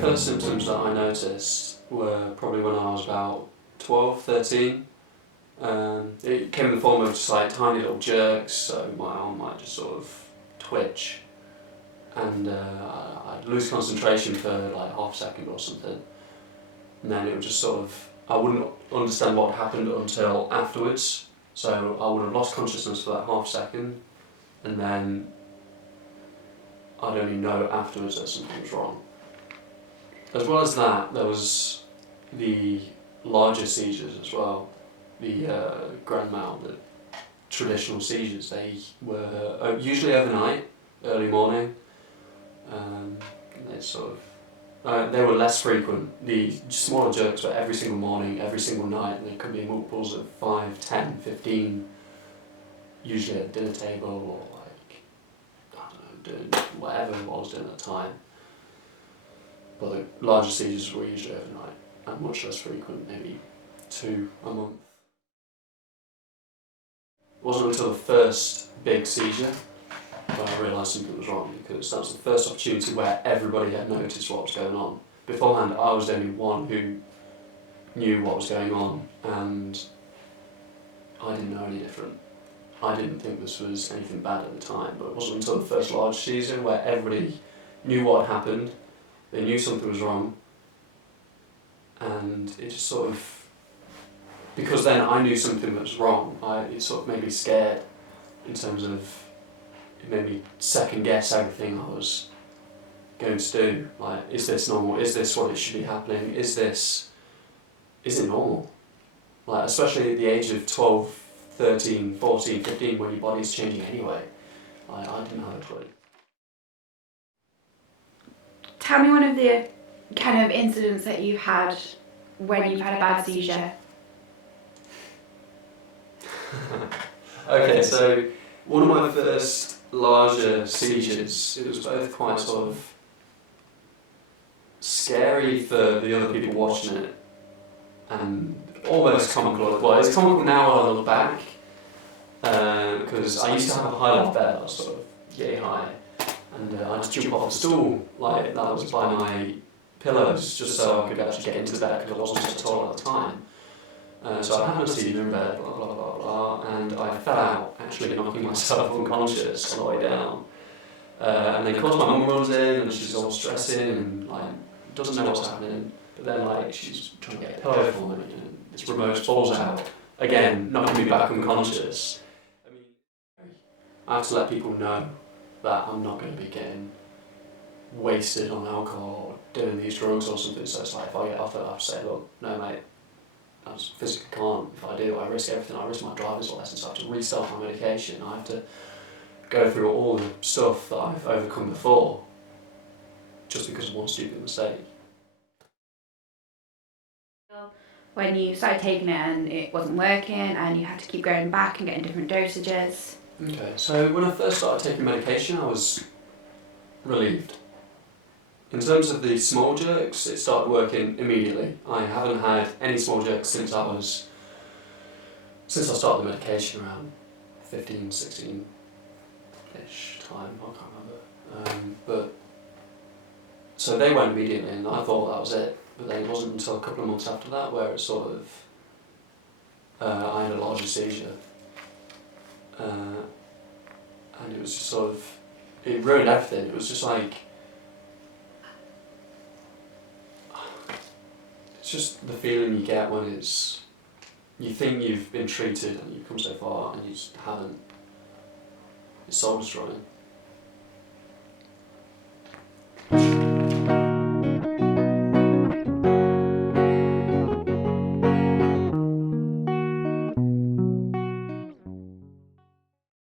very first symptoms that I noticed were probably when I was about 12, 13. It came in the form of just like tiny little jerks, so my arm might just sort of twitch, and I'd lose concentration for like half a second or something, and then it would just sort of, I wouldn't understand what happened until afterwards, so I would have lost consciousness for that half second, and then I'd only know afterwards that something was wrong. As well as that, there was the larger seizures as well, the grand mal, the traditional seizures. They were usually overnight, early morning. They were less frequent. The smaller jerks were every single morning, every single night, and there could be multiples of 5, 10, 15, usually at the dinner table or like, I don't know, doing whatever I was doing at the time. But the larger seizures were usually overnight and much less frequent, maybe 2 a month. It wasn't until the first big seizure when I realised something was wrong, because that was the first opportunity where everybody had noticed what was going on. Beforehand, I was the only one who knew what was going on, and I didn't know any different. I didn't think this was anything bad at the time, but it wasn't until the first large seizure where everybody knew what had happened, they knew something was wrong, and it just sort of, because then I knew something was wrong, it sort of made me scared in terms of, it made me second guess everything I was going to do. Like, is this normal? Is this what it should be happening? Is it normal? Like, especially at the age of 12, 13, 14, 15, when your body's changing anyway. I didn't have a clue. Tell me one of the kind of incidents that you've had when you've had a bad seizure. Okay, so one of my first larger seizures, it was both quite sort of scary for the other people watching it and almost comical. Well, it's comical now when I look back, because I used to have a high-loft bed that was sort of yay high, and I'd jump off the stool, like that was by my pillows, just so I could actually get into bed because I wasn't so tall at the time. So I had a seizure in bed, blah, blah, blah, blah, and I fell out, actually knocking myself unconscious on the way down. And then of course my mum runs in and she's all stressing and like doesn't know what's happening, but then like she's trying to get a pillow for me and this remote falls out, again knocking me back unconscious. I mean, I have to let people know that I'm not going to be getting wasted on alcohol or doing these drugs or something, so it's like if I get off it I have to say, look, no mate, I just physically can't. If I do, I risk everything. I risk my driver's license. I have to restart my medication. I have to go through all the stuff that I've overcome before just because of one stupid mistake. When you started taking it and it wasn't working and you had to keep going back and getting different dosages. Okay, so when I first started taking medication, I was relieved. In terms of the small jerks, it started working immediately. I haven't had any small jerks since I started the medication around 15, 16-ish time, I can't remember. But so they went immediately and I thought that was it, but then it wasn't until a couple of months after that where it sort of, I had a larger seizure. And it was just sort of, it ruined everything. It was just like, it's just the feeling you get when you think you've been treated and you've come so far and you just haven't. It's soul destroying.